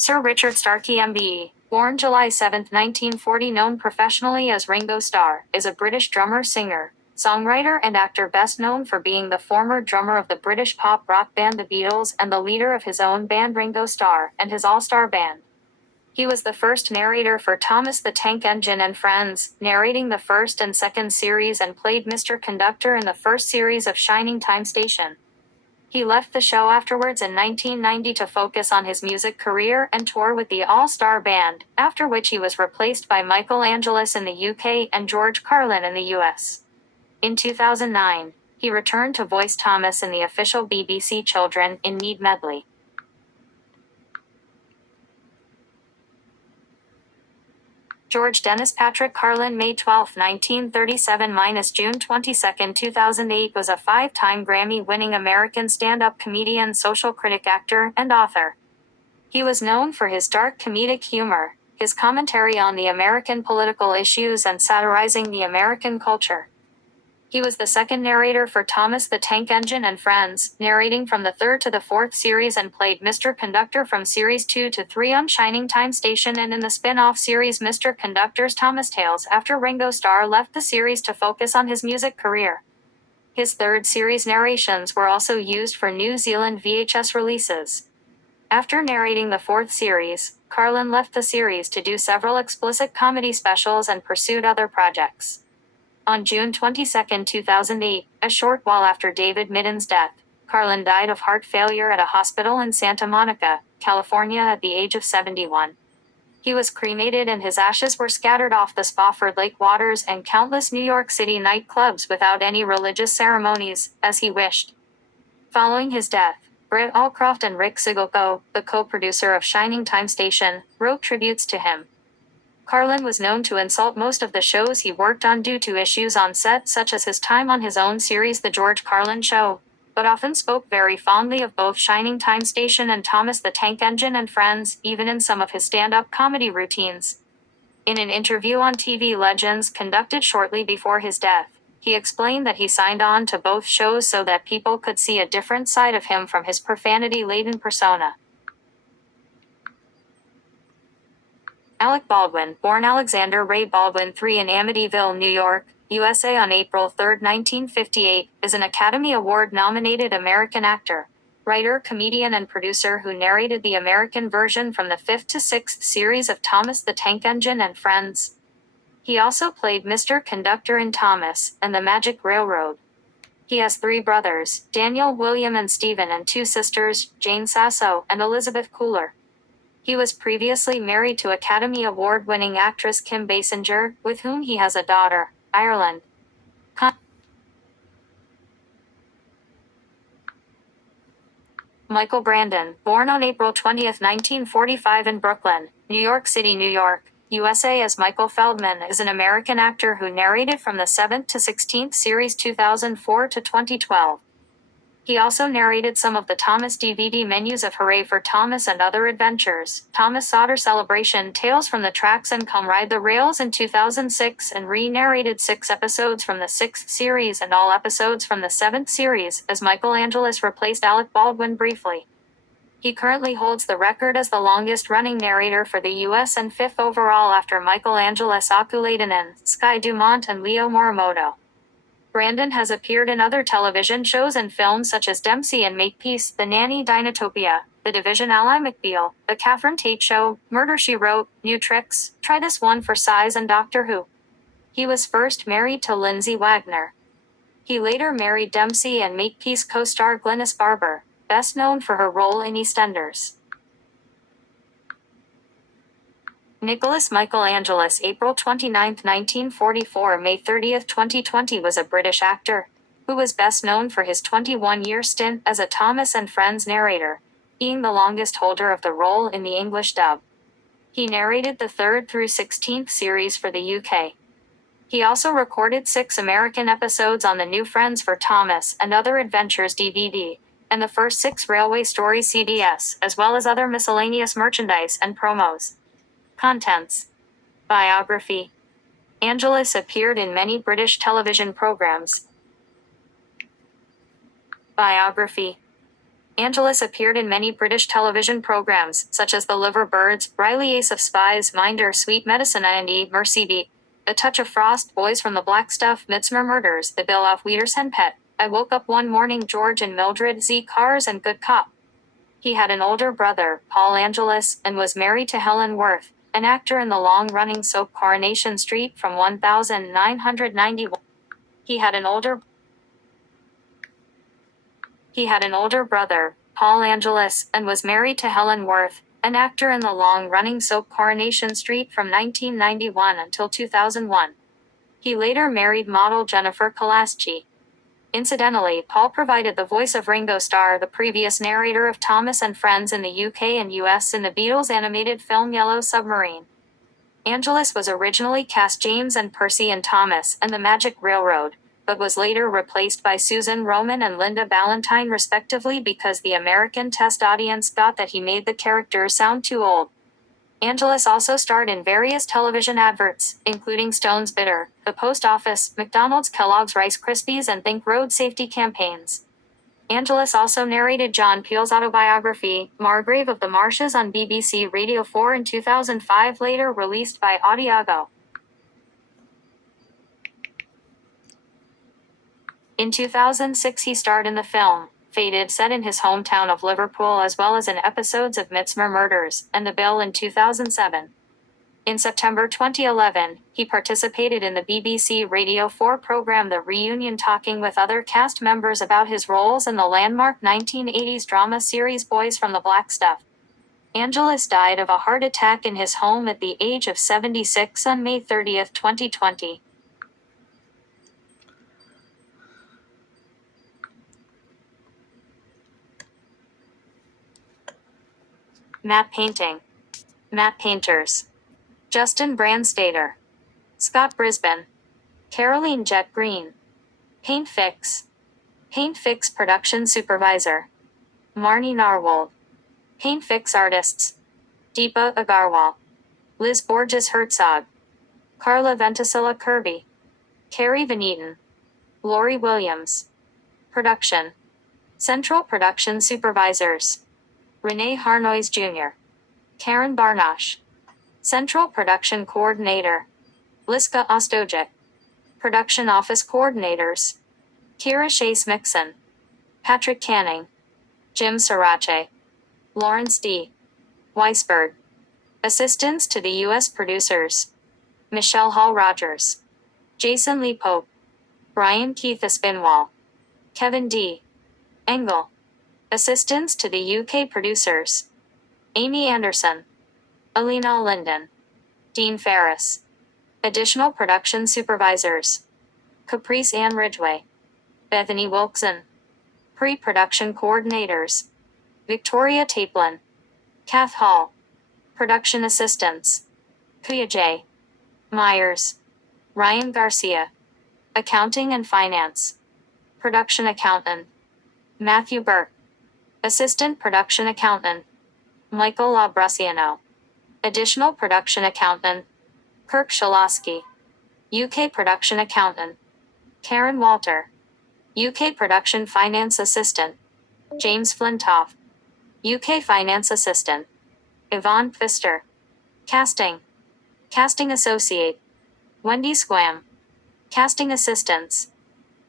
Sir Richard Starkey MBE, born July 7, 1940, known professionally as Ringo Starr, is a British drummer, singer, songwriter and actor best known for being the former drummer of the British pop rock band The Beatles and the leader of his own band Ringo Starr and his all-star band. He was the first narrator for Thomas the Tank Engine and Friends, narrating the first and second series, and played Mr. Conductor in the first series of Shining Time Station. He left the show afterwards in 1990 to focus on his music career and tour with the All-Star Band, after which he was replaced by Michael Angelis in the UK and George Carlin in the US. In 2009, he returned to voice Thomas in the official BBC Children in Need medley. George Dennis Patrick Carlin, May 12, 1937 – June 22, 2008, was a five-time Grammy-winning American stand-up comedian, social critic, actor, and author. He was known for his dark comedic humor, his commentary on the American political issues, and satirizing the American culture. He was the second narrator for Thomas the Tank Engine and Friends, narrating from the third to the fourth series, and played Mr. Conductor from series 2 to 3 on Shining Time Station and in the spin-off series Mr. Conductor's Thomas Tales after Ringo Starr left the series to focus on his music career. His third series narrations were also used for New Zealand VHS releases. After narrating the fourth series, Carlin left the series to do several explicit comedy specials and pursued other projects. On June 22, 2008, a short while after David Mitten's death, Carlin died of heart failure at a hospital in Santa Monica, California at the age of 71. He was cremated and his ashes were scattered off the Spofford Lake waters and countless New York City nightclubs without any religious ceremonies, as he wished. Following his death, Britt Allcroft and Rick Sigolko, the co-producer of Shining Time Station, wrote tributes to him. Carlin was known to insult most of the shows he worked on due to issues on set, such as his time on his own series The George Carlin Show, but often spoke very fondly of both Shining Time Station and Thomas the Tank Engine and Friends, even in some of his stand-up comedy routines. In an interview on TV Legends conducted shortly before his death, he explained that he signed on to both shows so that people could see a different side of him from his profanity-laden persona. Alec Baldwin, born Alexander Ray Baldwin III in Amityville, New York, USA on April 3, 1958, is an Academy Award-nominated American actor, writer, comedian, and producer who narrated the American version from the 5th to 6th series of Thomas the Tank Engine and Friends. He also played Mr. Conductor in Thomas and the Magic Railroad. He has three brothers, Daniel, William, and Stephen, and two sisters, Jane Sasso and Elizabeth Cooler. He was previously married to Academy Award-winning actress Kim Basinger, with whom he has a daughter, Ireland. Michael Brandon, born on April 20, 1945 in Brooklyn, New York City, New York, USA as Michael Feldman, is an American actor who narrated from the 7th to 16th series 2004 to 2012. He also narrated some of the Thomas DVD menus of Hooray for Thomas and Other Adventures, Thomas Sauter Celebration, Tales from the Tracks, and Come Ride the Rails in 2006, and re-narrated 6 episodes from the 6th series and all episodes from the 7th series, as Michael Angelis replaced Alec Baldwin briefly. He currently holds the record as the longest-running narrator for the U.S. and 5th overall after Michael Angelis, Akulainen, Sky Dumont, and Leo Morimoto. Brandon has appeared in other television shows and films such as Dempsey and Makepeace, The Nanny, Dinotopia, The Division, Ally McBeal, The Catherine Tate Show, Murder, She Wrote, New Tricks, Try This One for Size, and Doctor Who. He was first married to Lindsay Wagner. He later married Dempsey and Makepeace co-star Glynis Barber, best known for her role in EastEnders. Nicholas Michael Angelis, April 29, 1944 – May 30, 2020, was a British actor, who was best known for his 21-year stint as a Thomas and Friends narrator, being the longest holder of the role in the English dub. He narrated the 3rd through 16th series for the UK. He also recorded 6 American episodes on the new Friends for Thomas and Other Adventures DVD, and the first 6 Railway Stories CDs, as well as other miscellaneous merchandise and promos. Contents. Biography. Angelis appeared in many British television programs. Biography. Angelis appeared in many British television programs, such as The Liver Birds, Riley Ace of Spies, Minder, Sweet Medicine and Mercy Beat, A Touch of Frost, Boys from the Black Stuff, Midsummer Murders, The Bill of Wiedersehen Pet, I Woke Up One Morning, George and Mildred, Z Cars and Good Cop. He had an older brother, Paul Angelis, and was married to Helen Worth, an actor in the long-running soap Coronation Street from 1991. He had an older brother, Paul Angelis, and was married to Helen Worth, an actor in the long-running soap Coronation Street from 1991 until 2001. He later married model Jennifer Kolaschi. Incidentally, Paul provided the voice of Ringo Starr, the previous narrator of Thomas and Friends in the UK and US in the Beatles animated film Yellow Submarine. Angelis was originally cast James and Percy in Thomas and the Magic Railroad, but was later replaced by Susan Roman and Linda Ballantyne respectively because the American test audience thought that he made the characters sound too old. Angelis also starred in various television adverts, including Stone's Bitter, the Post Office, McDonald's, Kellogg's Rice Krispies and Think road safety campaigns. Angelis also narrated John Peel's autobiography, Margrave of the Marshes on BBC Radio 4 in 2005, later released by Audiago. In 2006 he starred in the film, Faded, set in his hometown of Liverpool, as well as in episodes of Midsummer Murders and The Bill in 2007. In September 2011, he participated in the BBC Radio 4 program The Reunion, talking with other cast members about his roles in the landmark 1980s drama series Boys from the Black Stuff. Angelis died of a heart attack in his home at the age of 76 on May 30, 2020. Matte painting. Matte painters. Justin Brandstater. Scott Brisbane. Caroline Jet Green. Paint Fix. Paint Fix production supervisor. Marnie Narwold. Paint Fix artists. Deepa Agarwal. Liz Borges Herzog. Carla Ventisilla Kirby. Carrie Van Lori Williams. Production. Central production supervisors. Renee Harnois Jr. Karen Barnosh. Central production coordinator. Liska Ostojic. Production office coordinators. Kira Chase Mixon. Patrick Canning. Jim Srirache. Lawrence D. Weisberg. Assistants to the U.S. producers. Michelle Hall Rogers. Jason Lee Pope. Brian Keith Aspinwall. Kevin D. Engel. Assistants to the UK producers. Amy Anderson. Alina Linden. Dean Ferris. Additional production supervisors. Caprice Ann Ridgway. Bethany Wilkson. Pre-production coordinators. Victoria Taplin. Kath Hall. Production assistants. Kuya J. Myers. Ryan Garcia. Accounting and finance. Production accountant. Matthew Burke. Assistant production accountant. Michael Labrasiano. Additional production accountant. Kirk Shalosky. UK production accountant. Karen Walter. UK production finance assistant. James Flintoff. UK finance assistant. Yvonne Pfister. Casting. Casting associate. Wendy Squam. Casting assistants.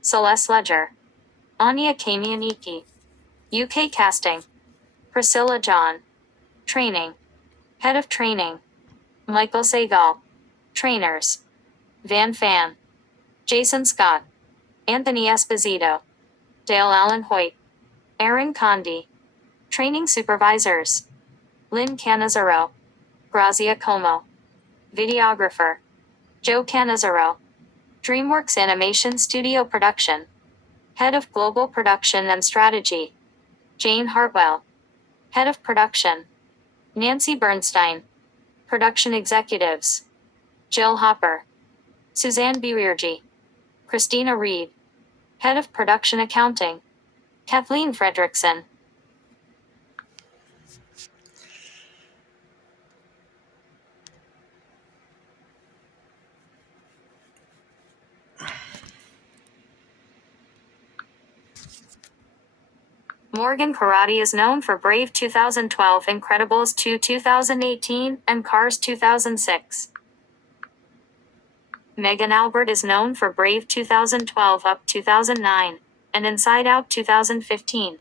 Celeste Ledger. Anya Kamianiki. UK casting. Priscilla John. Training. Head of training. Michael Segal. Trainers. Van Fan. Jason Scott. Anthony Esposito. Dale Allen Hoyt. Aaron Condi. Training supervisors. Lynn Canizaro. Grazia Como. Videographer. Joe Canizaro. DreamWorks Animation Studio Production. Head of Global Production and Strategy. Jane Hartwell. Head of Production. Nancy Bernstein. Production Executives. Jill Hopper. Suzanne Buiergi. Christina Reed. Head of Production Accounting. Kathleen Fredrickson. Morgan Karate is known for Brave 2012, Incredibles 2 2018, and Cars 2006. Megan Albert is known for Brave 2012, Up 2009, and Inside Out 2015.